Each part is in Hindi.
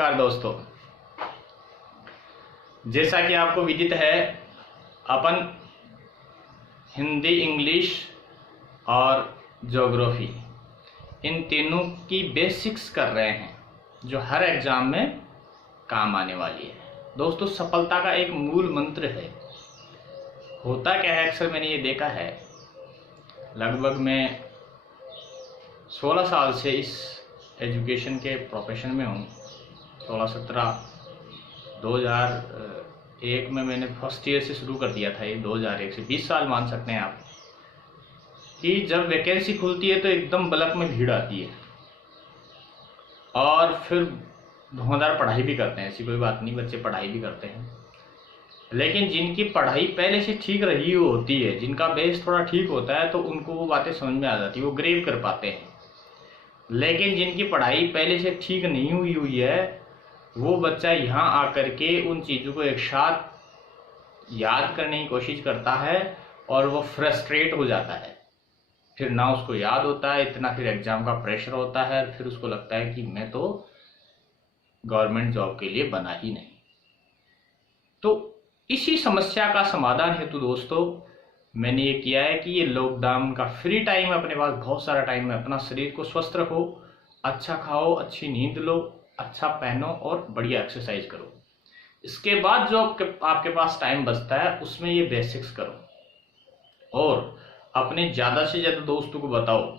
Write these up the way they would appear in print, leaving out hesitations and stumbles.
नमस्कार दोस्तों, जैसा कि आपको विदित है अपन हिंदी, इंग्लिश और ज्योग्राफी इन तीनों की बेसिक्स कर रहे हैं जो हर एग्जाम में काम आने वाली है। दोस्तों, सफलता का एक मूल मंत्र है। होता क्या है, अक्सर मैंने ये देखा है, लगभग मैं 16 साल से इस एजुकेशन के प्रोफेशन में हूँ। 16-17 2001 में मैंने फर्स्ट ईयर से शुरू कर दिया था। ये 2001 से 20 साल मान सकते हैं आप कि जब वैकेंसी खुलती है तो एकदम बल्क में भीड़ आती है और फिर धुआंधार पढ़ाई भी करते हैं। ऐसी कोई बात नहीं, बच्चे पढ़ाई भी करते हैं, लेकिन जिनकी पढ़ाई पहले से ठीक रही होती है, जिनका बेस थोड़ा ठीक होता है, तो उनको वो बातें समझ में आ जाती है, वो ग्रेव कर पाते हैं। लेकिन जिनकी पढ़ाई पहले से ठीक नहीं हुई है, वो बच्चा यहाँ आकर के उन चीज़ों को एक साथ याद करने की कोशिश करता है और वो फ्रस्ट्रेट हो जाता है। फिर ना उसको याद होता है इतना, फिर एग्जाम का प्रेशर होता है, फिर उसको लगता है कि मैं तो गवर्नमेंट जॉब के लिए बना ही नहीं। तो इसी समस्या का समाधान हेतु दोस्तों मैंने ये किया है कि ये लॉकडाउन का फ्री टाइम, अपने पास बहुत सारा टाइम है, अपना शरीर को स्वस्थ रखो, अच्छा खाओ, अच्छी नींद लो, अच्छा पहनो और बढ़िया एक्सरसाइज करो। इसके बाद जो आपके पास टाइम बचता है उसमें ये बेसिक्स करो और अपने ज़्यादा से ज़्यादा दोस्तों को बताओ।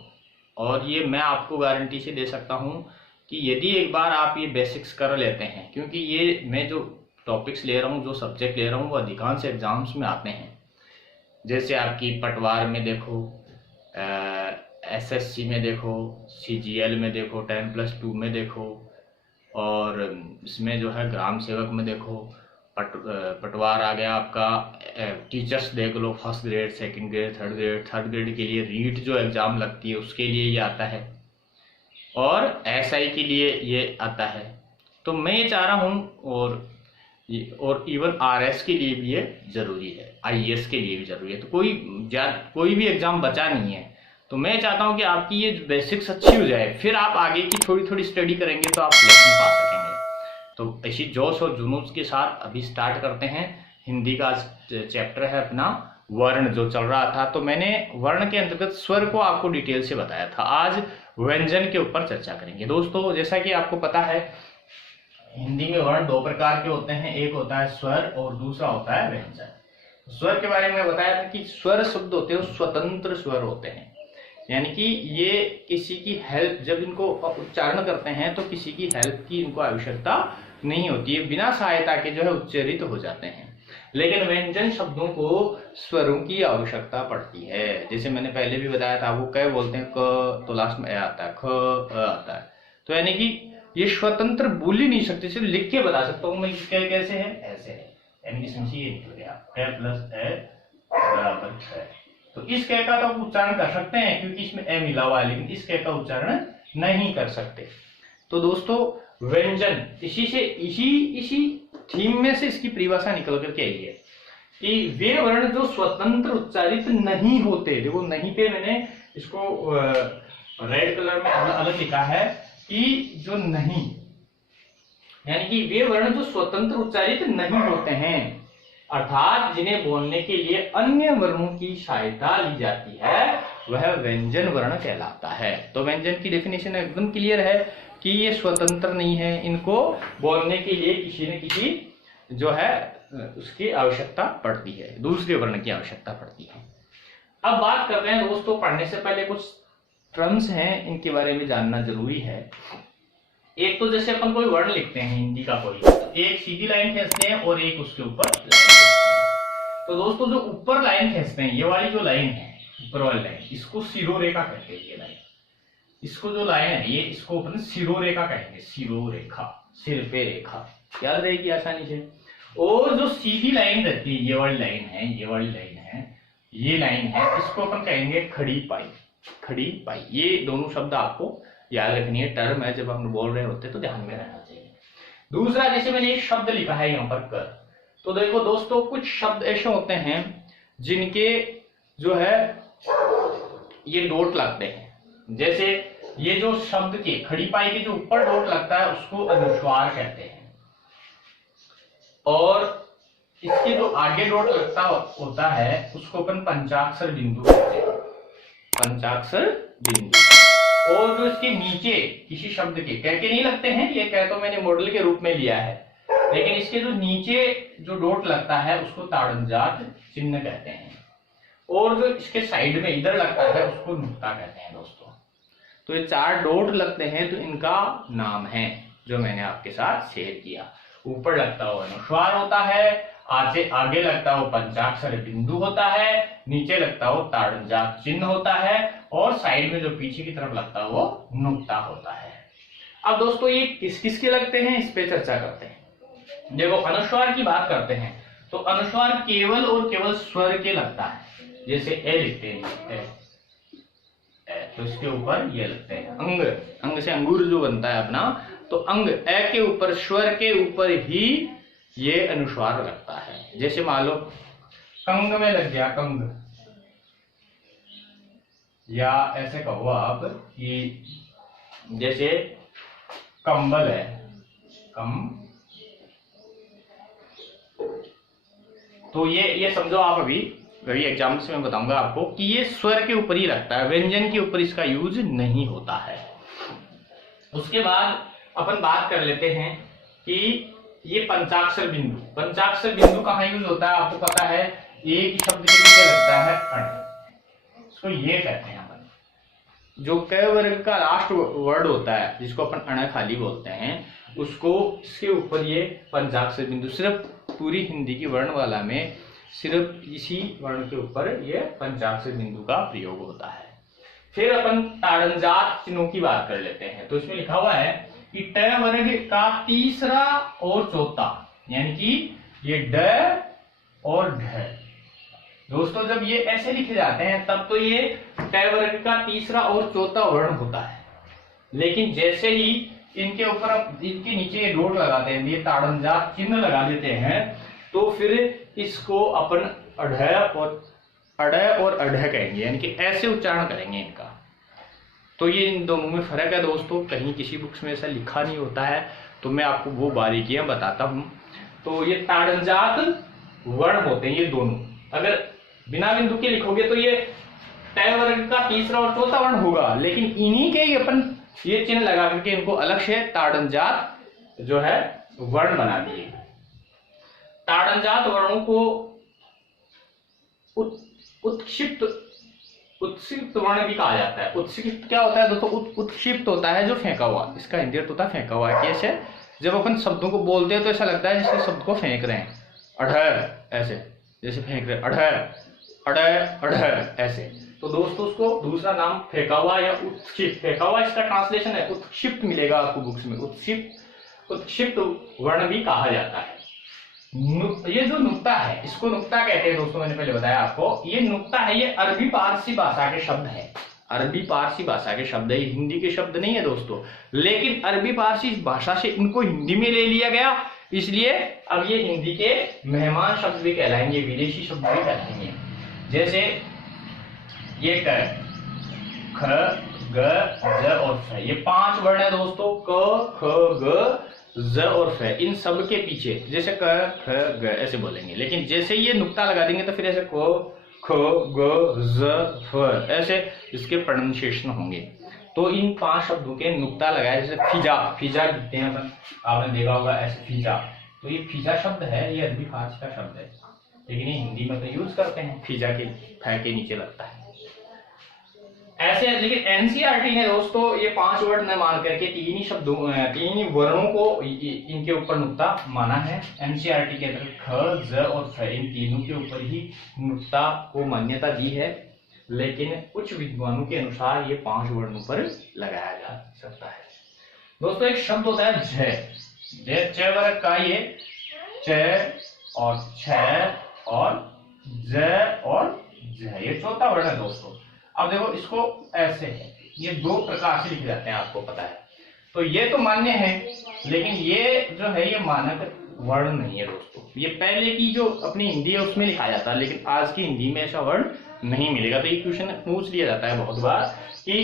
और ये मैं आपको गारंटी से दे सकता हूँ कि यदि एक बार आप ये बेसिक्स कर लेते हैं, क्योंकि ये मैं जो टॉपिक्स ले रहा हूँ, जो सब्जेक्ट ले रहा हूँ, वो अधिकांश एग्जाम्स में आते हैं। जैसे आपकी पटवार में देखो, एसएससी में देखो, सीजीएल में देखो, 10+2 में देखो, और इसमें जो है ग्राम सेवक में देखो, पटवार आ गया आपका। टीचर्स देख लो, first grade, second grade, third grade के लिए रीट जो एग्ज़ाम लगती है उसके लिए ये आता है, और एसआई के लिए ये आता है। तो मैं ये चाह रहा हूँ, और इवन आरएस के लिए भी ये ज़रूरी है, आईएएस के लिए भी ज़रूरी है। तो कोई भी एग्ज़ाम बचा नहीं है। तो मैं चाहता हूँ कि आपकी ये बेसिक्स अच्छी हो जाए, फिर आप आगे की थोड़ी थोड़ी स्टडी करेंगे तो आप सिलेक्शन पा सकेंगे। तो ऐसी जोश और जुनून के साथ अभी स्टार्ट करते हैं। हिंदी का चैप्टर है अपना वर्ण जो चल रहा था, तो मैंने वर्ण के अंतर्गत स्वर को आपको डिटेल से बताया था। आज व्यंजन के ऊपर चर्चा करेंगे। दोस्तों, जैसा कि आपको पता है, हिंदी में वर्ण दो प्रकार के होते हैं, एक होता है स्वर और दूसरा होता है व्यंजन। स्वर के बारे में बताया था कि स्वर शब्द होते हैं स्वतंत्र स्वर होते हैं, यानी कि ये किसी की हेल्प, जब इनको उच्चारण करते हैं तो किसी की हेल्प की इनको आवश्यकता नहीं होती है, बिना सहायता के जो है उच्चारित हो जाते हैं। लेकिन व्यंजन शब्दों को स्वरों की आवश्यकता पड़ती है। जैसे मैंने पहले भी बताया था, वो क बोलते हैं, क तो लास्ट में आता है, ख आता है। तो यानी कि ये स्वतंत्र बोल ही नहीं सकते, सिर्फ लिख के बता सकता हूँ मैं कैसे है, ऐसे है, यानी कि समझिए ये निकल गया, +है। तो इस क का तो उच्चारण कर सकते हैं क्योंकि इसमें ए मिला हुआ है, लेकिन इस क का उच्चारण नहीं कर सकते। तो दोस्तों, व्यंजन इसी थीम में से इसकी परिभाषा निकल करके आई है कि वे वर्ण जो स्वतंत्र उच्चारित नहीं होते। देखो, नहीं पे मैंने इसको रेड कलर में अलग लिखा है कि जो नहीं, यानी कि वे वर्ण जो स्वतंत्र उच्चारित नहीं होते हैं, अर्थात जिन्हें बोलने के लिए अन्य वर्णों की सहायता ली जाती है, वह व्यंजन वर्ण कहलाता है। तो व्यंजन की डेफिनेशन एकदम क्लियर है कि ये स्वतंत्र नहीं है, इनको बोलने के लिए किसी न किसी जो है उसकी आवश्यकता पड़ती है, दूसरे वर्ण की आवश्यकता पड़ती है। अब बात करते हैं दोस्तों, पढ़ने से पहले कुछ टर्म्स हैं, इनके बारे में जानना जरूरी है। एक तो जैसे अपन कोई वर्ण लिखते हैं हिंदी का कोई, तो एक सीधी लाइन खींचते हैं और एक उसके ऊपर लाइन खींचते हैं। तो दोस्तों, जो ऊपर लाइन खींचते हैं, ये वाली जो लाइन है, ऊपर वाली लाइन, इसको शिरोरेखा कहते हैं। ये लाइन, इसको जो लाइन है ये, इसको अपन शिरोरेखा कहेंगे। शिरोरेखा, सिर पे रेखा, याद रहेगी आसानी से। और जो सीधी लाइन रहती है, ये वाली लाइन है, ये वाली लाइन है, ये लाइन है, इसको अपन कहेंगे खड़ी पाई। खड़ी पाई, ये दोनों शब्द आपको याद रखनी है। टर्म है, जब हम बोल रहे होते तो ध्यान में रहना चाहिए। दूसरा, जैसे मैंने एक शब्द लिखा है यहाँ पर कर, तो देखो दोस्तों, कुछ शब्द ऐसे होते हैं जिनके जो है ये डॉट लगते हैं। जैसे ये जो शब्द के खड़ी पाई के जो ऊपर डॉट लगता है उसको अनुस्वार कहते हैं, और इसके जो आगे डॉट लगता होता है उसको अपन पंचाक्षर बिंदु कहते हैं, पंचाक्षर बिंदु। और जो इसके नीचे किसी शब्द के कह के नहीं लगते हैं, ये कह तो मैंने मॉडल के रूप में लिया है, लेकिन इसके जो नीचे जो डॉट लगता है उसको ताड़नजात चिन्ह कहते हैं, और जो इसके साइड में इधर लगता है उसको नुक्ता कहते हैं दोस्तों। तो ये 4 डॉट लगते हैं तो इनका नाम है जो मैंने आपके साथ शेयर किया। ऊपर लगता हुआ अनुस्वार होता है, आगे लगता हो पंचाक्षर बिंदु होता है, नीचे लगता हो ताड़नजात चिन्ह होता है, और साइड में जो पीछे की तरफ लगता हो वो नुक्ता होता है। अब दोस्तों ये किस किस के लगते हैं इस पे चर्चा करते हैं। देखो अनुस्वार की बात करते हैं तो अनुस्वार केवल और केवल स्वर के लगता है, जैसे ए लिखते हैं तो इसके ऊपर ये लगते हैं अंग, अंग से अंगूर जो बनता है अपना, तो अंग ए के ऊपर स्वर के ऊपर ही ये अनुस्वार लगता है। जैसे मान लो कंग में लग गया कंग, या ऐसे कहो आप कि जैसे कंबल है कम, तो ये समझो आप अभी एग्जाम से मैं बताऊंगा आपको कि ये स्वर के ऊपर ही लगता है, व्यंजन के ऊपर इसका यूज नहीं होता है। उसके बाद अपन बात कर लेते हैं कि ये पंचाक्षर बिंदु, पंचाक्षर बिंदु कहाँ यूज होता है आपको पता है, एक ही शब्द के लिए लगता है अण, इसको ये कहते हैं अपन। जो क वर्ग का लास्ट वर्ड होता है जिसको अपन अण खाली बोलते हैं, उसको इसके ऊपर ये पंचाक्षर बिंदु, सिर्फ पूरी हिंदी की वर्णमाला में सिर्फ इसी वर्ण के ऊपर ये पंचाक्षर बिंदु का प्रयोग होता है। फिर अपन ताड़नजात चिन्हों की बात कर लेते हैं, तो इसमें लिखा हुआ है कि ट वर्ग का तीसरा और चौथा, यानी कि ये ड और ढ। दोस्तों जब ये ऐसे लिखे जाते हैं तब तो ये ट वर्ग का तीसरा और चौथा वर्ण होता है, लेकिन जैसे ही इनके ऊपर इनके नीचे ये डॉट लगाते हैं, ये ताड़नजात चिन्ह लगा देते हैं, तो फिर इसको अपन अढ़ और अढ़ कहेंगे, यानी कि ऐसे उच्चारण करेंगे इनका। तो ये इन दोनों में फर्क है दोस्तों, कहीं किसी बुक्स में ऐसा लिखा नहीं होता है, तो मैं आपको वो बारीकियां बताता हूं। तो ये ताड़नजात वर्ण होते हैं ये दोनों, अगर बिना बिंदु के लिखोगे तो ये ट वर्ग का तीसरा और चौथा वर्ण होगा, लेकिन इन्हीं के अपन ये चिन्ह लगा करके इनको अलग से ताड़नजात जो है वर्ण बना दिए। ताड़नजात वर्णों को उत्क्षिप्त वर्ण भी कहा जाता है। उत्क्षिप्त क्या होता है दोस्तों, उत्क्षिप्त होता है जो फेंका हुआ, इसका हिंदी अर्थ होता है फेंका हुआ। कैसे, जब अपन शब्दों को बोलते हैं तो ऐसा लगता है जैसे शब्द को फेंक रहे हैं, अढ़ ऐसे जैसे फेंक रहे अढ़ अढ़ अढ़ ऐसे। तो दोस्तों उसको दूसरा नाम फेंका हुआ या उत्क्षिप्त, फेंका हुआ इसका ट्रांसलेशन है उत्क्षिप्त, मिलेगा आपको बुक्स में। उत्क्षिप्त वर्ण भी कहा जाता है। ये जो नुक्ता है इसको नुक्ता कहते हैं दोस्तों, मैंने पहले बताया आपको। ये नुक्ता है, ये अरबी पारसी भाषा के शब्द है, अरबी पारसी भाषा के शब्द है, ये हिंदी के शब्द नहीं है दोस्तों। लेकिन अरबी पारसी भाषा से इनको हिंदी में ले लिया गया, इसलिए अब ये हिंदी के मेहमान शब्द भी कहलाएंगे, विदेशी शब्द भी कहलाएंगे। जैसे ये क, ख, ग, ज और फ, ये 5 वर्ण है दोस्तों, क, ख, ग, ज और फ। इन सब के पीछे जैसे क, ख, ग ऐसे बोलेंगे, लेकिन जैसे ये नुक्ता लगा देंगे तो फिर ऐसे क, ख, ग, ज, फ ऐसे इसके प्रोनाउंसिएशन होंगे। तो इन 5 शब्दों के नुक्ता लगाया, जैसे फिजा, फिजा लिखते हैं अपन, आपने देखा होगा ऐसे फिजा। तो ये फिजा शब्द है, ये अरबी फारसी का शब्द है, लेकिन ये हिंदी में तो यूज करते हैं, फिजा के फ के नीचे लगता है ऐसे। लेकिन एनसीईआरटी ने दोस्तों ये 5 वर्ण न मान करके 3 ही शब्दों 3 ही वर्णों को इनके ऊपर नुक्ता माना है। एनसीईआरटी के अंदर ख, ज और फ इन तीनों के ऊपर ही नुक्ता को मान्यता दी है, लेकिन कुछ विद्वानों के अनुसार ये 5 वर्णों पर लगाया जा सकता है। दोस्तों एक शब्द होता है झ, च वर्ग का, ये च और छ और ज और झ, ये चौथा वर्ण है दोस्तों। अब देखो इसको ऐसे है, ये 2 प्रकार से लिखे जाते हैं, आपको पता है। तो ये तो मान्य है, लेकिन ये जो है ये मानक वर्ण नहीं है दोस्तों। ये पहले की जो अपनी हिंदी है उसमें लिखा जाता है, लेकिन आज की हिंदी में ऐसा वर्ण नहीं मिलेगा। तो ये क्वेश्चन पूछ लिया जाता है बहुत बार कि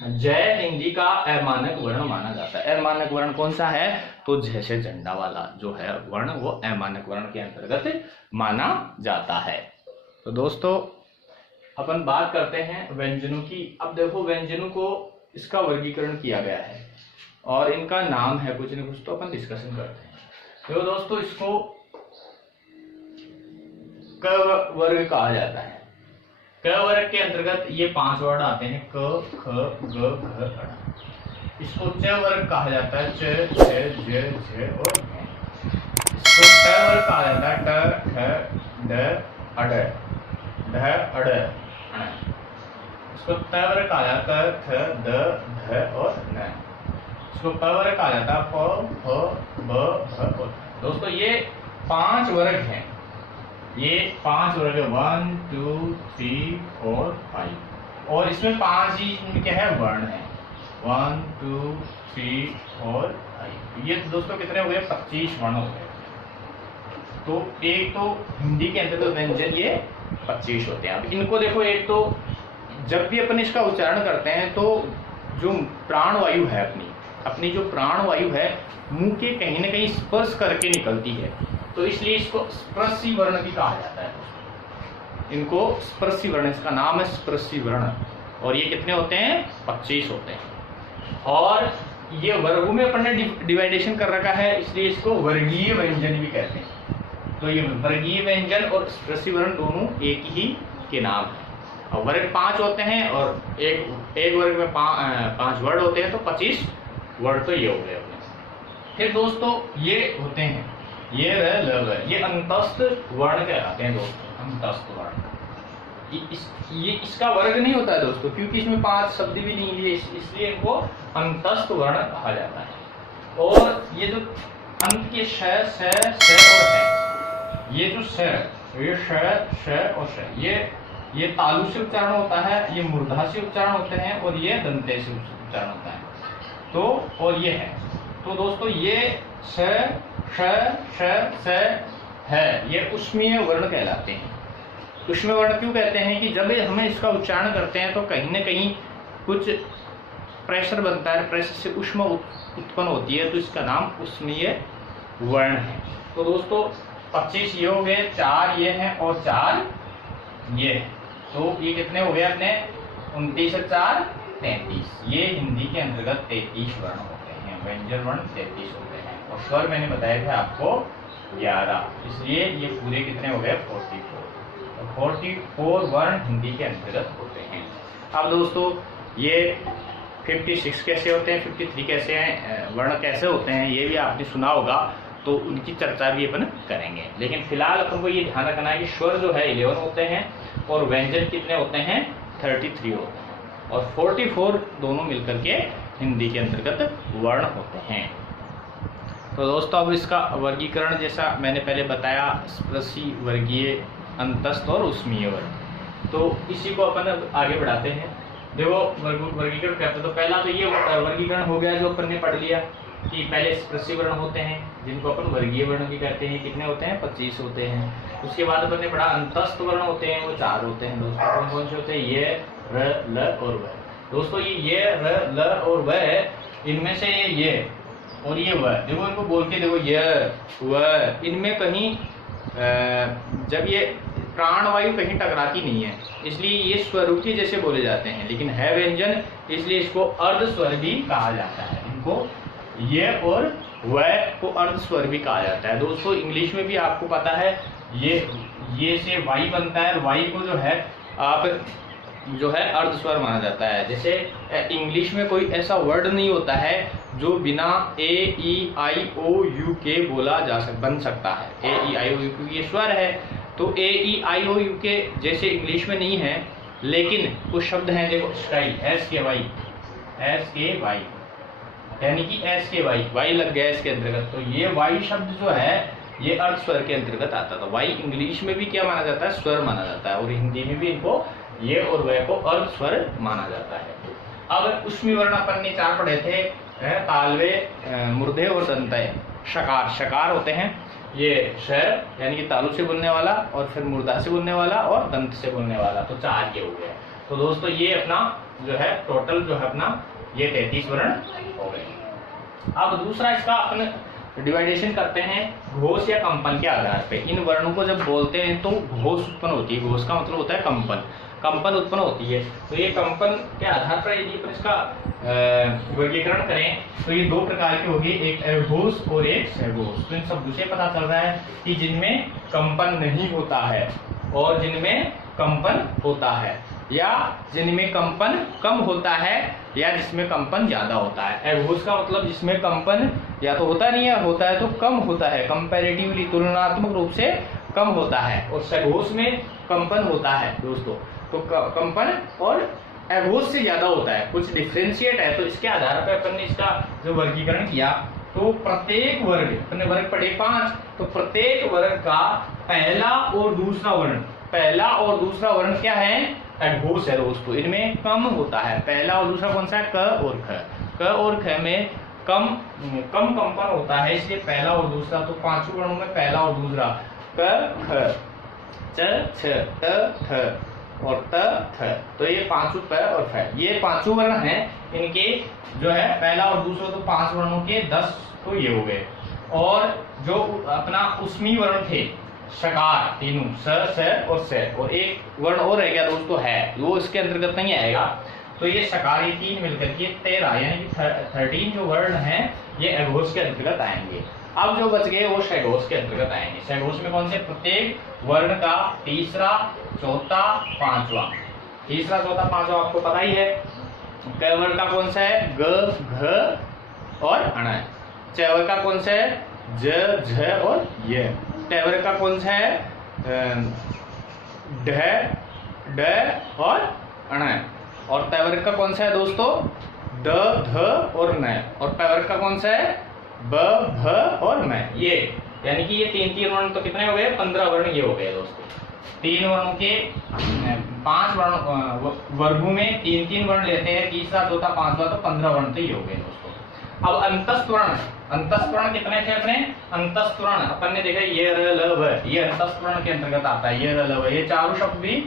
जय हिंदी का अमानक वर्ण माना जाता है। अमानक वर्ण कौन सा है? तो जैसे झंडा वाला जो है वर्ण वो अमानक वर्ण के अंतर्गत माना जाता है। तो दोस्तों अपन बात करते हैं व्यंजनों की। अब देखो व्यंजनों को इसका वर्गीकरण किया गया है और इनका नाम है कुछ न कुछ, तो अपन डिस्कशन करते हैं। देखो दोस्तों इसको क वर्ग कहा जाता है। क वर्ग के अंतर्गत ये 5 वर्ण आते हैं, क ख ग घ ङ। इसको च वर्ग कहा जाता है, च छ ज झ और झ। इसको ट वर्ग कहा जाता है, ट ठ ड अड ढ अड अण। इसको त वर्ग कहा जाता है, थ द ध और न। इसको प वर्ग कहा जाता है, प फ ब भ और। दोस्तों ये 5 वर्ग हैं, ये 5 वर्ग है, 1 2 3 4 5 और इसमें 5 ही क्या है वर्ण है, 1 2 3 4 5। ये दोस्तों कितने हो गए? 25 वर्ण हो गए। तो एक तो हिंदी के अंतर्गत व्यंजन ये 25 होते हैं। अब इनको देखो, एक तो जब भी अपन इसका उच्चारण करते हैं तो जो प्राण वायु है अपनी जो प्राण वायु है मुंह के कहीं ना कहीं स्पर्श करके निकलती है, तो इसलिए इसको स्पर्शी वर्ण भी कहा जाता है। इनको स्पर्शी वर्ण, इसका नाम है स्पर्शी वर्ण। और ये कितने होते हैं? 25 होते हैं। और ये वर्गों में अपन ने डिवाइडेशन कर रखा है, इसलिए इसको वर्गीय व्यंजन भी कहते हैं। तो ये वर्गीय व्यंजन और स्पर्शी वर्ण दोनों एक ही के नाम है। और वर्ग 5 होते हैं और एक वर्ग में 5 वर्ड होते हैं, तो 25 वर्ड तो ये हो गए अपने। फिर दोस्तों ये होते हैं, ये र ल व, ये अंतस्थ वर्ण कहलाते हैं दोस्तों, अंतस्थ वर्ण। ये इसका वर्ग नहीं होता है दोस्तों, क्योंकि इसमें 5 शब्द भी नहीं है, इसलिए इनको अंतस्थ वर्ण कहा जाता है। और ये जो अंत के श स और है, ये जो श, ये श और श, ये तालु से उच्चारण होता है, ये मूर्धा से उच्चारण होते हैं और ये दंते से उच्चारण होता है। तो और ये है, तो दोस्तों ये श श है, ये उष्मीय वर्ण कहलाते हैं। उष्मीय वर्ण क्यों कहते हैं? कि जब हमें इसका उच्चारण करते हैं तो कहीं ना कहीं कुछ प्रेशर बनता है, प्रेशर से उष्मा उत्पन्न होती है, तो इसका नाम उष्मीय वर्ण है। तो दोस्तों 25 ये हो गए, 4 ये हैं और 4 ये है। तो ये कितने हो गए अपने? 29 और 4 33। ये हिंदी के अंतर्गत 33 वर्ण होते हैं, व्यंजन वर्ण 33 होते हैं। और स्वर मैंने बताया था आपको 11, इसलिए ये पूरे कितने हो गए? 44। 44 वर्ण हिंदी के अंतर्गत होते हैं। अब दोस्तों ये 56 कैसे होते हैं, 53 कैसे हैं, वर्ण कैसे होते हैं, ये भी आपने सुना होगा, तो उनकी चर्चा भी अपन करेंगे। लेकिन फिलहाल अपन को ये ध्यान रखना है कि स्वर जो है 11 होते हैं और व्यंजन कितने होते हैं? 33 होते हैं। और 44 दोनों मिलकर के हिंदी के अंतर्गत वर्ण होते हैं। तो दोस्तों अब इसका वर्गीकरण जैसा मैंने पहले बताया, स्पर्शी, वर्गीय, अंतस्थ और उष्मीय वर्ण। तो इसी को अपन आगे बढ़ाते हैं। देखो वर्गीकरण करते हैं, तो पहला तो ये वर्गीकरण हो गया जो अपन ने पढ़ लिया कि पहले स्पर्शी वर्ण होते हैं जिनको अपन वर्गीय वर्ण भी कहते हैं, कितने होते हैं? 25 होते हैं। उसके बाद अपन ने पढ़ा अंतस्थ वर्ण होते हैं, वो 4 होते हैं दोस्तों। कौन कौन से होते हैं? ये, र, ल और व। दोस्तों ये र, ल और व, इनमें से ये और ये व, देखो इनको बोल के देखो, य व, इनमें कहीं जब ये प्राणवायु कहीं टकराती नहीं है, इसलिए ये स्वरूपी जैसे बोले जाते हैं, लेकिन है व्यंजन, इसलिए इसको अर्ध स्वर भी कहा जाता है। इनको ये और वह को अर्ध स्वर भी कहा जाता है। दोस्तों इंग्लिश में भी आपको पता है ये से वाई बनता है, वाई को जो है आप जो है अर्ध स्वर माना जाता है। जैसे इंग्लिश में कोई ऐसा वर्ड नहीं होता है जो बिना ए ई आई ओ यू के बोला बन सकता है। ए ई आई ओ यू, क्योंकि ये स्वर है, तो ए ई आई ओ यू के जैसे इंग्लिश में नहीं है, लेकिन कुछ शब्द हैं, देखो स्काई, एस के वाई, यानी कि एस के वाई लग गया इसके अंतर्गत, तो ये वाई शब्द जो है ये अर्ध स्वर के अंतर्गत आता था। वाई इंग्लिश में भी क्या माना जाता है? स्वर माना जाता है, और हिंदी में भी इनको ये और वह को अर्ध स्वर माना जाता है। अब उष्मीय वर्ण अपन ने 4 पढ़े थे, तालवे, मूर्धे और दंतय। शकार होते हैं ये श, यानी कि तालु से बोलने वाला, और फिर मूर्धा से बोलने वाला और दंत से बोलने वाला, तो 4 ये हो गया। तो दोस्तों ये अपना जो है टोटल जो है अपना ये 33 वर्ण हो गए। अब दूसरा इसका अपन डिवाइडेशन करते हैं घोष या कंपन के आधार पे। इन वर्णों को जब बोलते हैं तो घोष उत्पन्न होती है। घोष का मतलब होता है कंपन, कंपन उत्पन्न होती है। तो ये कंपन के आधार पर यदि अपन इसका वर्गीकरण करें तो ये दो प्रकार की होगी, एक अघोष और एक सघोष। तो इन शब्दों से पता चल रहा है कि जिनमें कंपन नहीं होता है और जिनमें कंपन होता है, या जिनमें कंपन कम होता है या जिसमें कंपन ज्यादा होता है। अघोष का मतलब जिसमें कंपन या तो होता नहीं है, होता है तो कम होता है, कंपैरेटिवली तुलनात्मक रूप से कम होता है। और सघोष में कंपन होता है दोस्तों, तो कंपन और अघोष से ज्यादा होता है, कुछ डिफरेंशिएट है। तो इसके आधार पर अपन ने इसका जो वर्गीकरण किया तो प्रत्येक वर्ग, अपने वर्ग पढ़े 5, तो प्रत्येक वर्ग का पहला और दूसरा वर्ण, पहला और दूसरा वर्ण क्या है, अघोष है दोस्तों। इनमें कम होता है। पहला और दूसरा कौन सा है, क और ख। क और ख में कम कंपन होता है, इसलिए पहला और दूसरा। तो पांचों वर्णों में पहला और दूसरा क ख च छ त थ और त थ, तो ये पांचों प और फ, ये पांचों वर्ण हैं। इनके जो है पहला और दूसरा, तो 5 वर्णों के 10 तो ये हो गए। और जो अपना उसमी वर्ण थे शकार, तीनों स और स, और एक वर्ण और रह गया दोस्तों है, वो इसके अंतर्गत नहीं आएगा। तो ये शकार, ये 3 मिलकर के 13 यानी कि 13 जो वर्ण हैं ये अघोष के अंतर्गत आएंगे। अब जो बच गए वो सघोष के अंतर्गत आएंगे। सघोष में कौन से, प्रत्येक वर्ण का तीसरा, चौथा, पांचवा। तीसरा, चौथा, पांचवा आपको पता ही है। क वर्ण का कौन सा है, ग, घ और अण। च वर्ग का कौन सा है, ज, झ और य। ट वर्ग का कौन सा है, ढ, ड और अण। और त वर्ग का कौन सा है दोस्तों, द, ध और न। और प वर्ग का कौन सा है, ब, भ और म। ये यानी कि ये 3 वर्ण तो कितने हो गए, 15 वर्ण ये हो गए दोस्तों। 3 वर्णों के 5 वर्गों में 3 वर्ण लेते हैं, तीसरा, चौथा, पांचवा, तो 15 वर्ण तो ये हो गए दोस्तों। अब अंतस्वर्ण, अंतस्वर्ण कितने थे अपने, अंतस्वर्ण अपन ने देखा ये र ल व, ये अंतस्वर्ण के अंतर्गत आता है। ये र ल व, ये चारों शब्द भी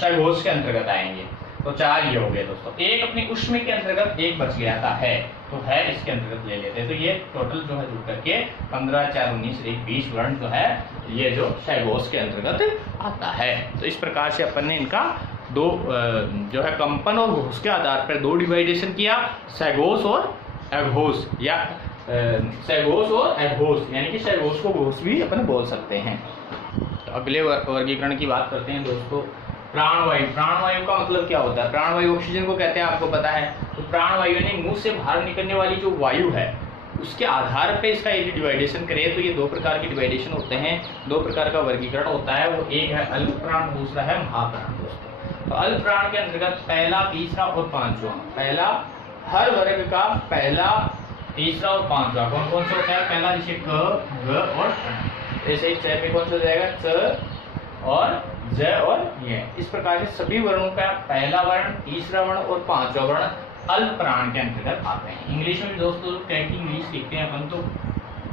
सघोष के अंतर्गत आएंगे। तो 4 ये हो गए दोस्तों। एक अपनी उष्म के अंतर्गत एक बच गया था, है, तो है इसके अंतर्गत ले लेते हैं। तो ये टोटल जो है जुड़ करके 15, 4, 19, 20 वर्ण जो है ये जो सघोष के अंतर्गत आता है। तो इस प्रकार से अपन ने इनका दो जो है कंपन और घोष के आधार पर 2 डिवाइडेशन किया, सघोष और अघोष, या सघोष और अघोष, यानी कि सघोष को घोष भी अपन बोल सकते हैं। तो अगले वर्गीकरण की बात करते हैं दोस्तों, प्राणवायु। प्राणवायु का मतलब क्या होता है, प्राणवायु ऑक्सीजन को कहते हैं, आपको पता है। तो प्राणवायु यानी मुंह से बाहर निकलने वाली जो वायु है उसके आधार पे इसका यदि डिवाइडेशन करें तो ये 2 प्रकार के डिवाइडेशन होते हैं, 2 प्रकार का वर्गीकरण होता है। वो एक है अल्प प्राण, दूसरा है महाप्राण दोस्तों। तो अल्प प्राण के अंतर्गत पहला, तीसरा और पांचवा, पहला हर वर्ग का पहला, तीसरा और पांचवा कौन कौन से होता है, पहला जैसे क, ग और ण। ऐसे ही च पे कौन सा जाएगा, च और ज और य। इस प्रकार से सभी वर्णों का पहला वर्ण, तीसरा वर्ण और पांचवा वर्ण अल्प प्राण के अंतर्गत आते हैं। इंग्लिश में भी दोस्तों कै की इंग्लिश लिखते हैं अपन तो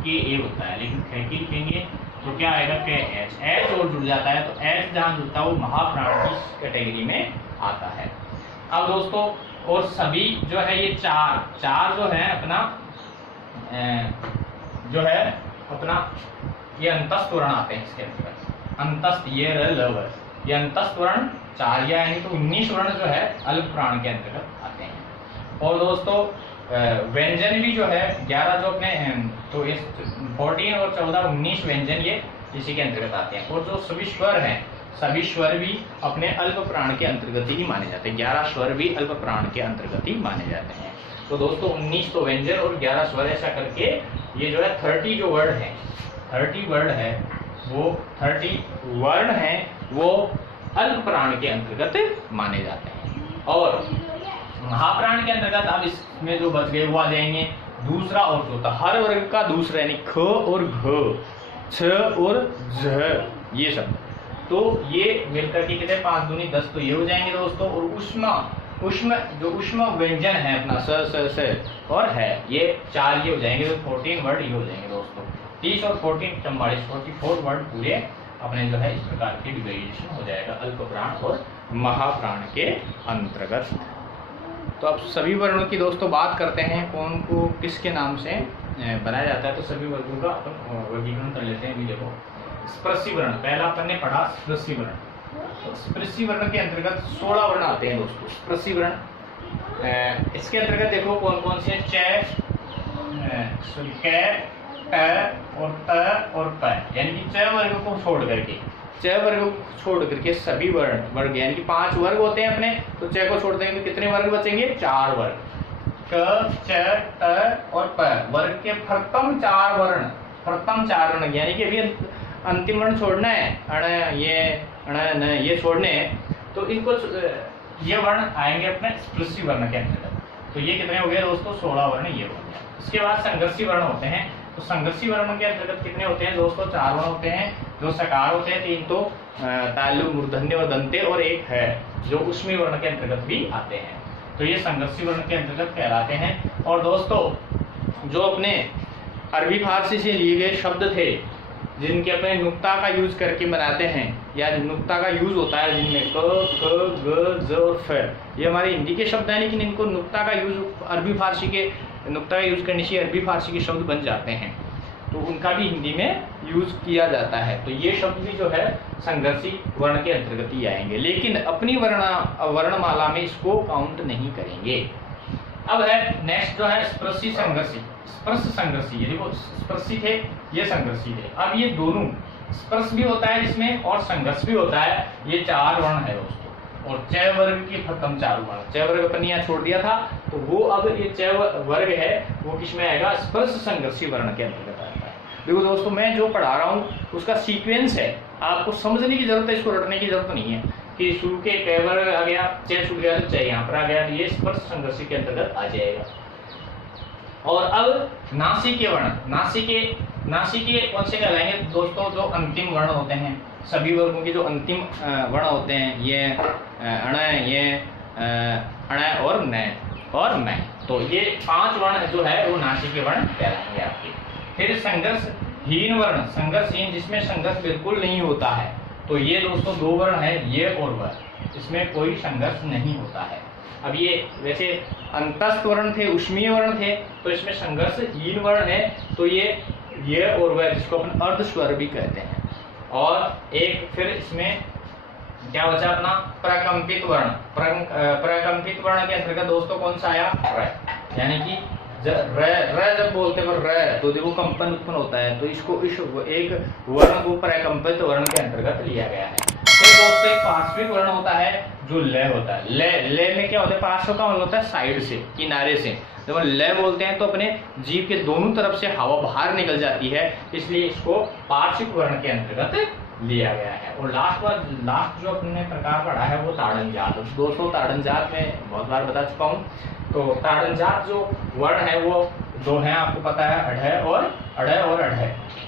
के ए होता है, लेकिन कै की लिखेंगे तो क्या आएगा, के एच। एच और जुड़ जाता है, तो एच जहां जुड़ता है वो महाप्राण की कैटेगरी में आता है। अब दोस्तों और सभी जो है ये चार जो है अपना जो है अपना ये अंतस्थ वर्ण आते हैं इसके अंतर्गत। अंतस्थ, ये र ल व, ये अंतस्थ वर्ण 4 यानी तो 19 वर्ण जो है अल्प प्राण के अंतर्गत आते हैं। और दोस्तों व्यंजन भी जो है 11 जो अपने तो इस 14 और 14, 19 व्यंजन ये इसी के अंतर्गत आते हैं। और जो सभी स्वर हैं, सभी स्वर भी अपने अल्प प्राण के अंतर्गत ही माने जाते हैं। 11 स्वर भी अल्प प्राण के अंतर्गत ही माने जाते हैं। तो दोस्तों 19 तो व्यंजन और 11 स्वर, ऐसा करके ये जो है 30 जो वर्ड है, 30 वर्ड है वो 30 वर्ण है वो अल्प प्राण के अंतर्गत माने जाते हैं। और महाप्राण के अंतर्गत अब इसमें जो बच गए वो आ जाएंगे दूसरा और चौथा। हर वर्ग का दूसरा यानी ख और घ, छ और झ, ये सब। तो ये मिलकर के कितने 5 दूनी 10, तो ये हो जाएंगे दोस्तों। और उष्म जो उष्म व्यंजन है अपना स और है, ये 4 ये हो जाएंगे। तो 14 वर्ड ये हो जाएंगे दोस्तों। 30 और 14 44 44 वर्ड पूरे अपने जो है इस प्रकार के डिवाइडेशन हो जाएगा अल्प प्राण और महाप्राण के अंतर्गत। तो अब सभी वर्णों की दोस्तों बात करते हैं कौन को किसके नाम से बनाया जाता है। तो सभी वर्गों का अपन वर्गीकरण कर लेते हैं। अभी देखो स्पर्शी वर्ण, पहला अपन ने पढ़ा स्पर्शी वर्ण। तो स्पर्शी वर्ण के अंतर्गत 16 वर्ण आते हैं दोस्तों। स्पर्शी वर्ण इसके अंतर्गत देखो कौन कौन से, च, क, ट और त और प, यानी कि च वर्ग को छोड़ करके, च वर्ग को छोड़ करके सभी वर्ग यानी कि 5 वर्ग होते हैं अपने। तो च को छोड़ देंगे तो कितने वर्ग बचेंगे? 4 वर्ग। क, च, ट और प वर्ग के प्रथम 4 वर्ण, प्रथम 4 वर्ण यानी कि अभी अंतिम वर्ण छोड़ना है, अण, ये, अण, न, ये छोड़ने हैं। तो इनको ये वर्ण आएंगे अपने स्पर्शी वर्ण के अंतर्गत। तो ये कितने हो गए दोस्तों? 16 वर्ण ये हो गया। इसके बाद संघर्षी वर्ण होते हैं। तो संघर्षी वर्ण के अंतर्गत कितने होते हैं दोस्तों? 4 वर्ण होते हैं जो सकार होते हैं, 3 तो तालु, मूर्धन्य और दंते, और एक है जो उष्मी वर्ण के अंतर्गत भी आते हैं। तो ये संघर्षी वर्ण के अंतर्गत कहलाते हैं। और दोस्तों जो अपने अरबी फारसी से लिए गए शब्द थे जिनके अपने नुक्ता का यूज करके बनाते हैं, या नुक्ता का यूज होता है जिनमें क, ग, ज और फ, ये हमारे हिंदी के शब्द हैं, लेकिन इनको नुक्ता का यूज अरबी फारसी के, नुक्ता का यूज करने से अरबी फारसी के शब्द बन जाते हैं। तो उनका भी हिंदी में यूज किया जाता है। तो ये शब्द भी जो है संघर्षी वर्ण के अंतर्गत ही आएंगे, लेकिन अपनी वर्णमाला में इसको काउंट नहीं करेंगे। अब है नेक्स्ट जो है स्पर्शी संघर्षी, स्पर्श संघर्षी। ये देखो स्पर्शी थे, ये संघर्षी थे। अब ये दोनों स्पर्श भी होता है इसमें और संघर्ष भी होता है। ये 4 वर्ण है दोस्तों। और च वर्ग के प्रथम 4 वर्ण, च वर्ग अपन यहाँ छोड़ दिया था, तो वो अब ये च वर्ग है वो किसमें आएगा? स्पर्श संघर्षी वर्ण के अंतर्गत आता है। देखो दोस्तों मैं जो पढ़ा रहा हूँ उसका सीक्वेंस है, आपको समझने की जरूरत है, इसको रटने की जरूरत नहीं है कि शुरू के क वर्ग आ गया, च छूट गया तो च यहाँ पर आ गया, ये स्पर्श संघर्षी के अंतर्गत आ जाएगा। और अब नासिके वर्ण, नासिके कौन से कहलाएंगे दोस्तों? जो अंतिम वर्ण होते हैं, सभी वर्गों के जो अंतिम वर्ण होते हैं, ये अण, ये अण और न और मैं, तो ये 5 वर्ण जो है वो नासिके वर्ण कहलाएंगे आपके। फिर संघर्षहीन वर्ण, संघर्षहीन जिसमें संघर्ष बिल्कुल नहीं होता है, तो ये दोस्तों 2 वर्ण है, ये और वह, इसमें कोई संघर्ष नहीं होता है। अब ये वैसे अंतस्थ वर्ण थे, उष्मीय वर्ण थे, तो इसमें संघर्षहीन वर्ण है, तो ये और वह जिसको अपन अर्ध स्वर भी कहते हैं। और एक फिर इसमें क्या बचा अपना प्रकंपित वर्ण। प्रकंपित वर्ण के अंतर्गत दोस्तों कौन सा आया? र, यानी कि र जब बोलते हैं र तो देखो कंपन उत्पन्न होता है, तो इसको इस एक वर्ण को प्रकंपित वर्ण के अंतर्गत लिया गया है। फिर दोस्तों एक पार्श्विक वर्ण होता है जो लय होता है। लय में क्या होता है? पार्श्व का मतलब होता है साइड से, किनारे से। जब लय बोलते हैं तो अपने जीभ के दोनों तरफ से हवा बाहर निकल जाती है, इसलिए इसको पार्श्विक वर्ण के अंतर्गत लिया गया है। और लास्ट जो अपने प्रकार पढ़ा है वो ताड़न जात। दोस्तों ताड़न जात में बहुत बार बता चुका हूँ। तो ताड़न जात जो वर्ण है वो 2 हैं, आपको पता है, अढ़ और अढ़।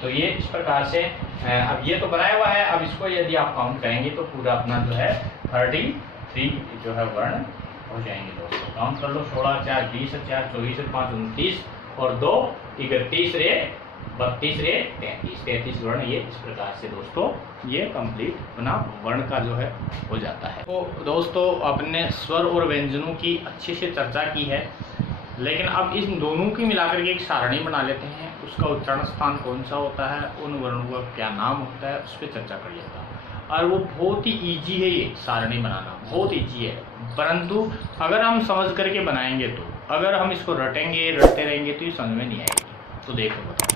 तो ये इस प्रकार से अब ये तो बनाया हुआ है। अब इसको यदि आप काउंट करेंगे तो पूरा अपना जो है 33 जो है वर्ण हो जाएंगे दोस्तों। काउंट कर लो, 16 4 20 4 24 5 29 और 2 31 रे 32 रे 33 वर्ण। ये इस प्रकार से दोस्तों ये कंप्लीट अपना वर्ण का जो है हो जाता है। तो दोस्तों अपने स्वर और व्यंजनों की अच्छे से चर्चा की है, लेकिन अब इन दोनों की मिलाकर के एक सारणी बना लेते हैं। उसका उच्चारण स्थान कौन सा होता है, उन वर्णों का क्या नाम होता है, उस पर चर्चा कर लेता हूँ। और वो बहुत ही ईजी है, ये सारणी बनाना बहुत ईजी है, परंतु अगर हम समझ करके बनाएंगे तो, अगर हम इसको रटेंगे रटते रहेंगे तो ये समझ में नहीं आएगी। तो देखो बताओ,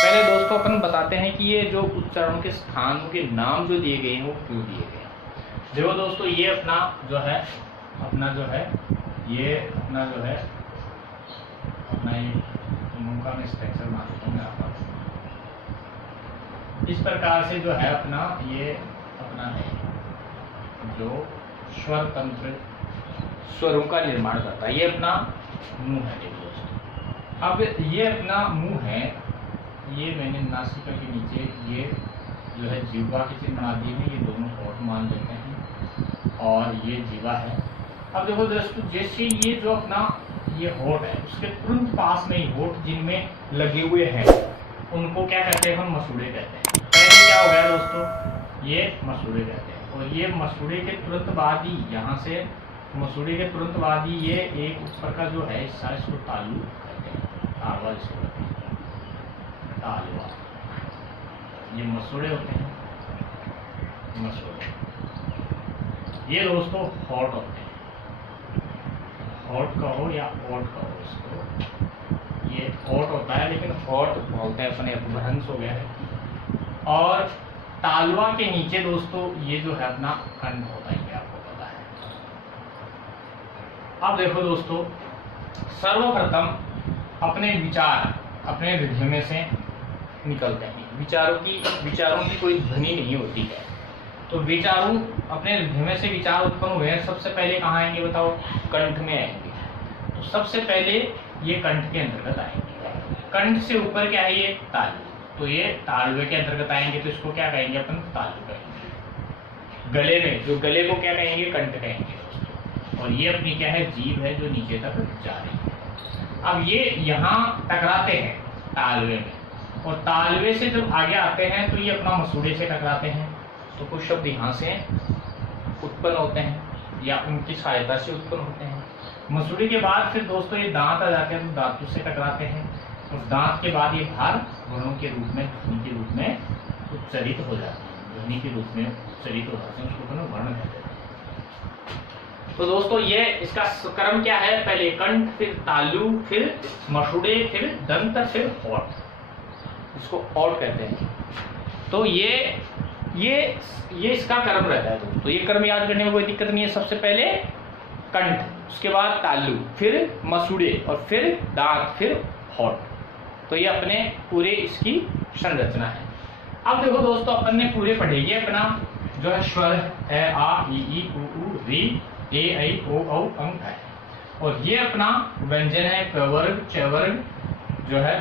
पहले दोस्तों अपन बताते हैं कि ये जो उच्चारण के स्थानों के नाम जो दिए गए हैं वो क्यों दिए गए हैं। देखो दोस्तों ये अपना जो है ये अपना जो है अपना ये मुंह का मैं स्ट्रक्चर मान लेता हूँ आपका। इस प्रकार से जो है अपना ये अपना है जो स्वर तंत्र स्वरों का निर्माण करता है। ये अपना मुंह है दोस्तों। अब ये अपना मुंह है, ये मैंने नासिका के नीचे ये जो है जीवा के चिन्ह बना दिए हैं, ये दोनों होठ मान लेते हैं और ये जीवा है। अब देखो दोस्तों जैसे ये जो अपना ये होठ है उसके तुरंत पास में ही होठ जिनमें लगे हुए हैं उनको क्या कहते हैं हम? मसूड़े कहते हैं। पहले क्या हो गया दोस्तों, ये मसूड़े कहते हैं। और ये मसूड़े के तुरंत बाद ही यहाँ से मसूड़े के तुरंत बाद ही ये एक ऊपर का जो है हिस्सा इसको तालु कहते हैं, तालवा जिसको कहते हैं, तालवा। ये मसूड़े होते हैं, मसूड़े। ये दोस्तों हॉट होते हैं, हॉट कहो या ओट कहो इसको, ये हॉट होता है लेकिन हॉट बोलते हैं, अपने अपभ्रंश हो गया है। और तालवा के नीचे दोस्तों ये जो है अपना कंठ होता है, आपको पता है। अब देखो दोस्तों, सर्वप्रथम अपने विचार अपने हृदय में से निकलते हैं। विचारों की कोई ध्वनि नहीं होती है, तो विचारों अपने हृदय में से विचार उत्पन्न हुए हैं, सबसे पहले कहाँ आएंगे बताओ? कंठ में आएंगे। तो सबसे पहले ये कंठ के अंतर्गत आएंगे। कंठ से ऊपर क्या है? ये तालु, तो ये तालवे के अंतर्गत आएंगे, तो इसको क्या कहेंगे अपन? तालु कहेंगे। गले में, जो गले को क्या कहेंगे? कंठ कहेंगे दोस्तों। और ये अपनी क्या है? जीभ है जो नीचे तक जा रही है। अब ये यहाँ टकराते हैं तालवे में, और तालवे से जब आगे आते हैं तो ये अपना मसूड़े से टकराते हैं। तो कुछ शब्द यहाँ से उत्पन्न होते हैं या उनकी सहायता से उत्पन्न होते हैं। मसूड़े के बाद फिर दोस्तों ये दांत आ जाते हैं, तो दांतों से टकराते हैं। और दांत के बाद ये बाहर वर्णों के रूप में, ध्वनि के रूप में उच्चरित हो जाते हैं, ध्वनि के रूप में उच्चरित हो जाते हैं, उसको वर्ण कहते हैं। तो दोस्तों ये इसका क्रम क्या है? पहले कंठ, फिर तालु, फिर मसूड़े, फिर दंत, फिर होठ, इसको होठ कहते हैं। तो ये इसका क्रम रहता है दोस्तों। ये क्रम याद करने में कोई दिक्कत नहीं है। सबसे पहले कंठ, उसके बाद तालु, फिर मसूड़े, और फिर दांत, फिर होठ। तो ये अपने पूरे इसकी संरचना है। अब देखो दोस्तों, अपन ने पूरे पढ़े। ये अपना जो है स्वर है, आ ई उ ऊ री ए ऐ ओ औ अंग है। और ये अपना व्यंजन है, क वर्ग, च वर्ग, जो है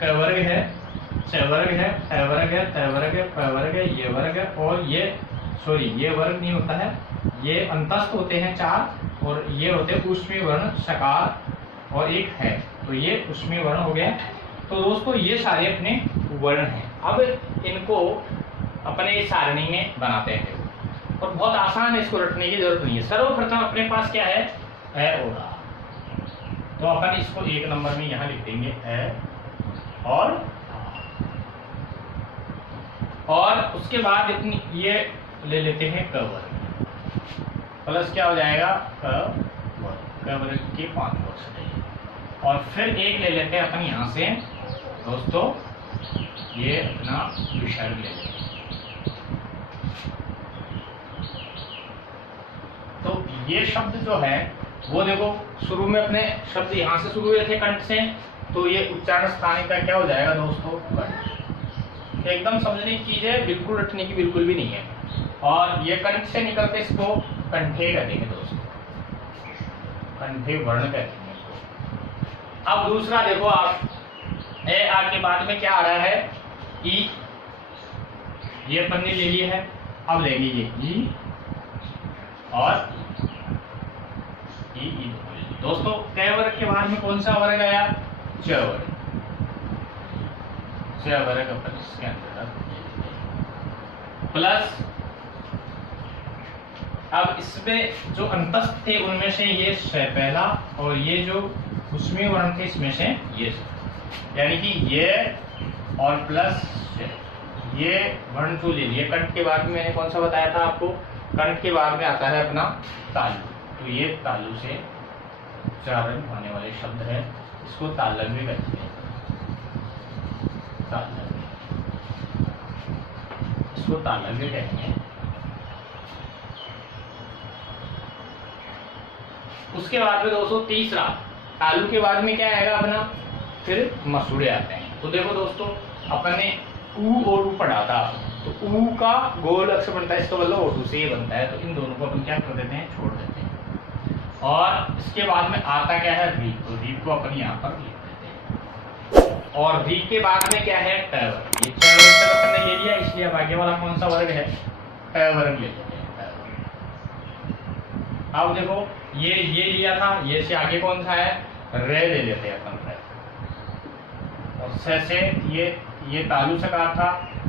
क वर्ग है, च वर्ग है, ट वर्ग है, त वर्ग है, प वर्ग है, ये वर्ग है। और ये वर्ग नहीं होता है, ये अंतस्थ होते हैं 4, और ये होते हैं ऊष्मीय वर्ण, सकार और एक है, तो ये ऊष्मीय वर्ण हो गया। तो दोस्तों ये सारे अपने वर्ण हैं। अब इनको अपने सारणी में बनाते हैं, और बहुत आसान है, इसको रटने की जरूरत नहीं है। सर्वप्रथम अपने पास क्या है? ए और आ। तो अपन इसको 1 नंबर में यहाँ लिख देंगे, ए और उसके बाद इतनी ये ले लेते हैं क वर्ग, प्लस क्या हो जाएगा? क वर्ग के 5 वर्ग। और फिर एक ले लेते हैं अपन यहाँ से दोस्तों, ये अपना विसर्ग ले लेते हैं। तो ये शब्द जो है वो देखो, शुरू में अपने शब्द यहाँ से शुरू हुए थे कंठ से, तो ये उच्चारण स्थान का क्या हो जाएगा दोस्तों? कंठ। एकदम समझने की चीज है, बिल्कुल रटने की बिल्कुल भी नहीं है। और ये कंठ से निकलते इसको कंठे कह देंगे दोस्तों, कंठे वर्ण कहते हैं इसको। अब दूसरा देखो आप, ए आ के बाद में क्या आ रहा है? ई। ये अपन ने ले लिया है, अब लेंगे ये ई और ई। दोस्तों क वर्ग के बाद में कौन सा वर्ग आया? च वर्ग। च वर्ग अपन इसके अंदर प्लस, अब इसमें जो अंतस्थ थे उनमें से ये श पहला, और ये जो ऊष्मीय वर्ण थे इसमें से ये, यानी कि ये और प्लस ये वर्ण जो ले लिए। कंठ के बाद में मैंने कौन सा बताया था आपको? कंठ के बाद में आता है अपना तालु। तो ये तालु से उच्चारण होने वाले शब्द है, इसको तालव्य कहते हैं, तालव्य, इसको तालव्य कहते हैं। उसके बाद में दोस्तों तीसरा, तालु के बाद में क्या आएगा अपना? फिर मसूड़े आते हैं। तो देखो दोस्तों, अपन ने ऊ और ऊ पढ़ा था, तो ऊ का गोल अक्षर बनता है, इसका मतलब ओटू से ये बनता है। तो इन दोनों को अपन क्या कर देते हैं? छोड़ देते हैं। और इसके बाद में आता क्या है? री। तो री को अपन यहाँ पर लिख देते हैं। और री के बाद में क्या है? ट वर्ग। ये च वर्ग तक अपन ने ले लिया, इसलिए अब आगे वाला कौन सा वर्ग है? ट वर्ग ले लेते हैं। अब देखो ये लिया था, ये से आगे कौन सा है? रे ले लेते हैं अपन। रे। और से ये तालु सकार था,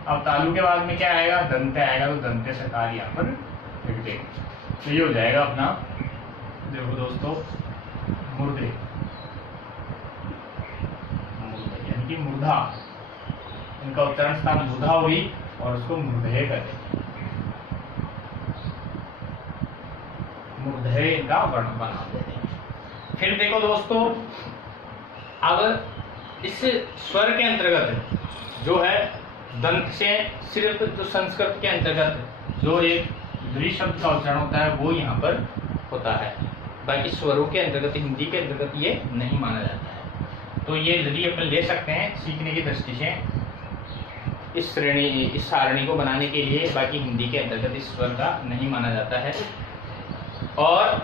अब तालु के बाद में क्या आएगा, दंत आएगा, तो दंते सकार यहाँ पर लिख देंगे। तो ये हो जाएगा अपना, देखो दोस्तों, मुर्दे, यानी कि मूर्धा, इनका उच्चारण स्थान मूर्धा हुई और उसको मूर्धे कर देंगे, मूर्धे इनका वर्ण बना देंगे। फिर देखो दोस्तों, अब इस स्वर के अंतर्गत जो है दंत से सिर्फ जो संस्कृत के अंतर्गत जो एक द्वि शब्द का उच्चारण होता है वो यहाँ पर होता है, बाकी स्वरों के अंतर्गत, हिंदी के अंतर्गत ये नहीं माना जाता है। तो ये यदि अपन ले सकते हैं सीखने की दृष्टि से इस श्रेणी, इस सारणी को बनाने के लिए, बाकी हिंदी के अंतर्गत इस स्वर का नहीं माना जाता है। और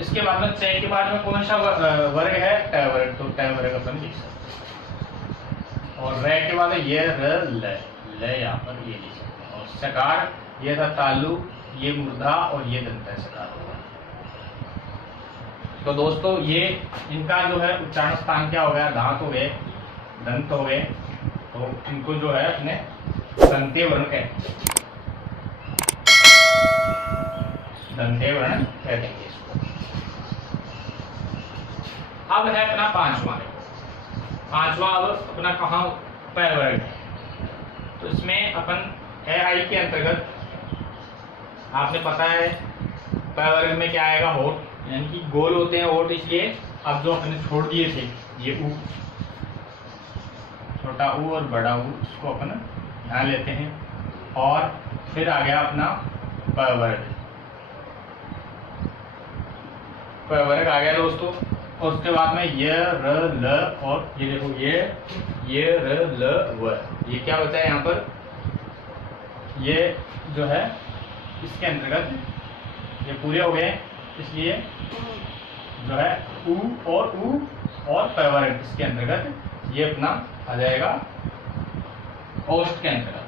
इसके बाद में च के बाद में कौन सा वर्ग है, ट वर्ग, तो ट वर्ग अपन लिख सकते हैं। और र के बाद ये र ल यहाँ पर ये लिख सकते हैं। और सकार ये था तालु, ये मूर्धा और ये दंत सकार होगा। तो दोस्तों ये इनका जो है उच्चारण स्थान क्या हो गया, दांत हो गए, दंत हो गए, तो इनको जो है अपने दंते वर्ण कहते हैं, दंते वर्ण कहते हैं इसको। अब है अपना पांचवा, अब अपना कहाँ प वर्ग है, तो इसमें अपन ए आई के अंतर्गत आपने पता है प वर्ग में क्या आएगा, होठ, यानी कि गोल होते हैं होठ, इसलिए अब जो अपने छोड़ दिए थे ये ऊ, छोटा ऊ और बड़ा ऊ, इसको अपन ध्यान लेते हैं। और फिर आ गया अपना प वर्ग, प वर्ग आ गया दोस्तों। और उसके बाद में य र ल, और ये देखो ये र ल व, ये क्या होता है यहाँ पर, ये जो है इसके अंतर्गत ये पूरे हो गए, इसलिए जो है ऊ और प वर्ग इसके अंतर्गत ये अपना आ जाएगा ओष्ठ के अंतर्गत।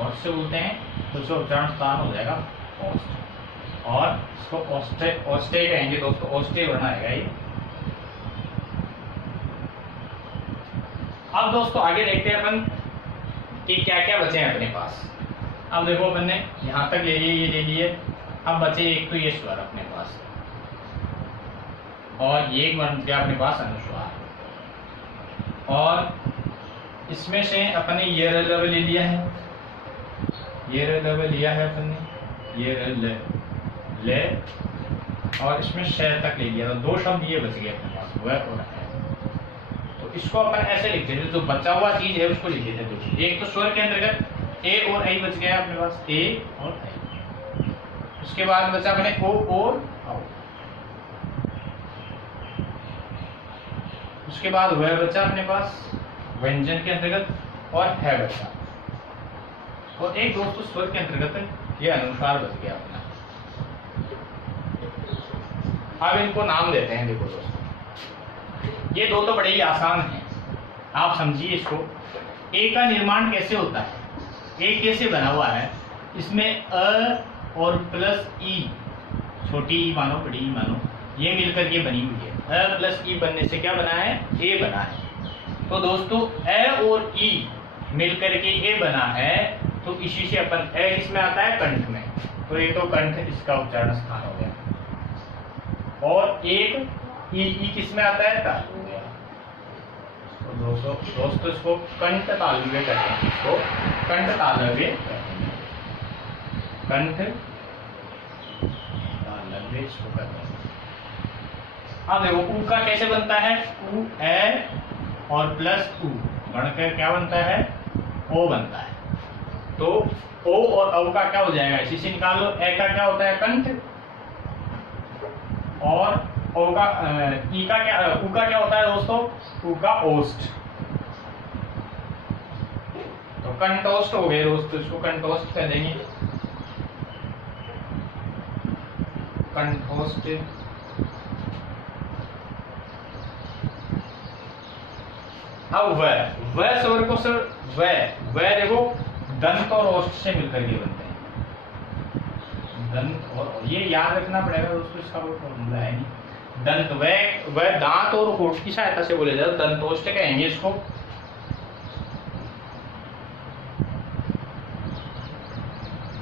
ओष्ठ से बोलते हैं तो उसका उच्चारण स्थान हो जाएगा ओष्ठ, और इसको ओष्टे कहेंगे दोस्तों, ओष्टे वर्ण आएगा ये। अब दोस्तों आगे देखते हैं अपन कि क्या क्या बचे हैं अपने पास। अब देखो अपन ने यहाँ तक ले लिए, ये ले लिए, अब बचे एक तो ये स्वर अपने पास, और ये एक वर्ण क्या अपने पास अनुस्वार, और इसमें से अपन ने ये र ल ले लिया है, ये र ल लिया है अपन ने, ये र ले, और इसमें श तक ले लिया, तो दो शब्द ये बच गए अपने पास, वह और है। तो इसको अपन ऐसे लिखते थे, जो बचा हुआ चीज है उसको लिखे थे दो, एक तो स्वर के अंतर्गत ए और आई बच गया अपने पास, ए और आई, उसके बाद बचा अपने ओ और औ, उसके बाद वह बचा अपने पास व्यंजन के अंतर्गत, और है बचा, और एक दोस्तों स्वर के अंतर्गत यह अनुस्वार बच गया अपना। अब इनको नाम देते हैं। देखो दोस्तों ये दो तो बड़े ही आसान हैं, आप समझिए इसको। ए का निर्माण कैसे होता है, ए कैसे बना हुआ है, इसमें अ और प्लस ई, छोटी ई मानो बड़ी ई मानो, ये मिलकर ये बनी हुई है। अ प्लस ई बनने से क्या बना है, ए बना है। तो दोस्तों ए और ई मिलकर के ए बना है, तो इसी से अपन ए किसमें आता है, कंठ में, तो ये तो कंठ इसका उच्चारण स्थान हो गया, और एक ई किसमें आता है, तालु हो गया। तो दोस्तों इसको कंठ तालव्य कहते हैं, इसको कंठ तालव्य कहते हैं, कंठ तालव्य इसको कहते हैं। अब देखो ऊ का कैसे बनता है, ऊ ए और प्लस ऊ बढ़कर क्या बनता है, ओ बनता है। तो ओ और औ का क्या हो जाएगा, इसी से निकाल लो। ए का क्या होता है, कंठ, और ओ का ई का क्या, ऊ का क्या होता है दोस्तों, ऊ का ओष्ठ, तो कंठोष्ठ हो गए दोस्तों, इसको कंठोष्ठ कह देंगे, कंठोष्ठ। अब वह स्वर को सर वह देखो दंत और ओष्ठ से मिलकर के बनते हैं, दंत और ये याद रखना पड़ेगा दोस्तों, इसका कोई फॉर्मूला है नहीं। दंत वह दांत और होठ की सहायता से बोले जाते, दंतोष्ठ कहेंगे इसको।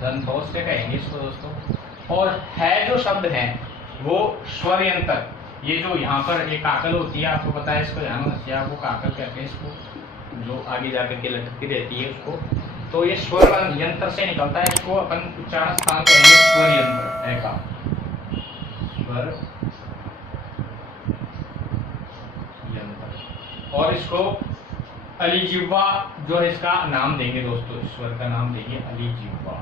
दंतों से कहेंगे इसको दोस्तों। और है जो शब्द हैं वो स्वर यंत्र, ये जो यहाँ पर एक काकल होती है, आपको पता है, इसको ध्यान रखिए, आपको काकल कहते हैं इसको, जो आगे जाकर के लटकती रहती है उसको, तो ये स्वर यंत्र से निकलता है। इसको अपन उच्चारण स्थान कहेंगे स्वर यंत्र, है का स्वर यंत्र। और इसको अलीजिह्वा जो है इसका नाम देंगे दोस्तों, स्वर का नाम देंगे अलीजिह्वा,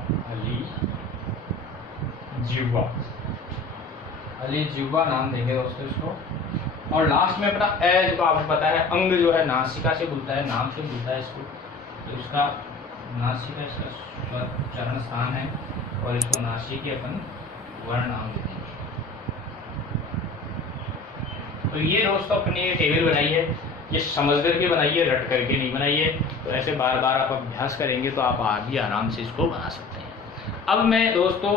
अलीजिह्वा नाम देंगे दोस्तों इसको। और लास्ट में अपना ए जो आपको पता है अंग जो है नासिका से खुलता है, नाम से खुलता है इसको, तो इसका नासिका इसका स्वर उच्चारण स्थान है, और इसको नासिकी अपन वर्ण नाम देते हैं। तो ये दोस्तों अपनी टेबल बनाई है, ये समझ करके बनाइए, रट करके नहीं बनाइए। तो ऐसे बार बार आप अभ्यास करेंगे तो आप आगे आराम से इसको बना सकते हैं। अब मैं दोस्तों,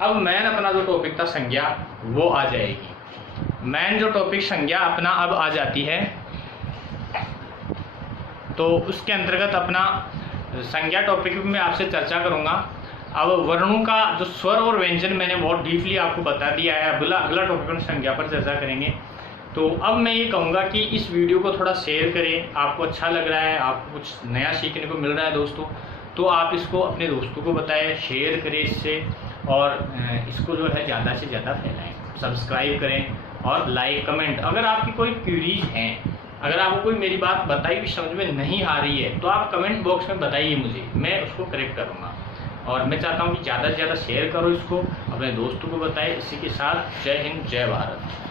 अब मैन अपना जो टॉपिक था संज्ञा वो आ जाएगी। मैन जो टॉपिक संज्ञा अपना अब आ जाती है, तो उसके अंतर्गत अपना संज्ञा टॉपिक में आपसे चर्चा करूंगा। अब वर्णों का जो स्वर और व्यंजन मैंने बहुत डीपली आपको बता दिया है, अगला टॉपिक में संज्ञा पर चर्चा करेंगे। तो अब मैं ये कहूँगा कि इस वीडियो को थोड़ा शेयर करें, आपको अच्छा लग रहा है, आपको कुछ नया सीखने को मिल रहा है दोस्तों, तो आप इसको अपने दोस्तों को बताएं, शेयर करें इससे, और इसको जो है ज़्यादा से ज़्यादा फैलाएं। सब्सक्राइब करें और लाइक कमेंट। अगर आपकी कोई क्वेरीज हैं, अगर आपको कोई मेरी बात बताई भी समझ में नहीं आ रही है, तो आप कमेंट बॉक्स में बताइए मुझे, मैं उसको करेक्ट करूँगा। और मैं चाहता हूँ कि ज़्यादा से ज़्यादा शेयर करो इसको, अपने दोस्तों को बताएं। इसी के साथ जय हिंद, जय भारत।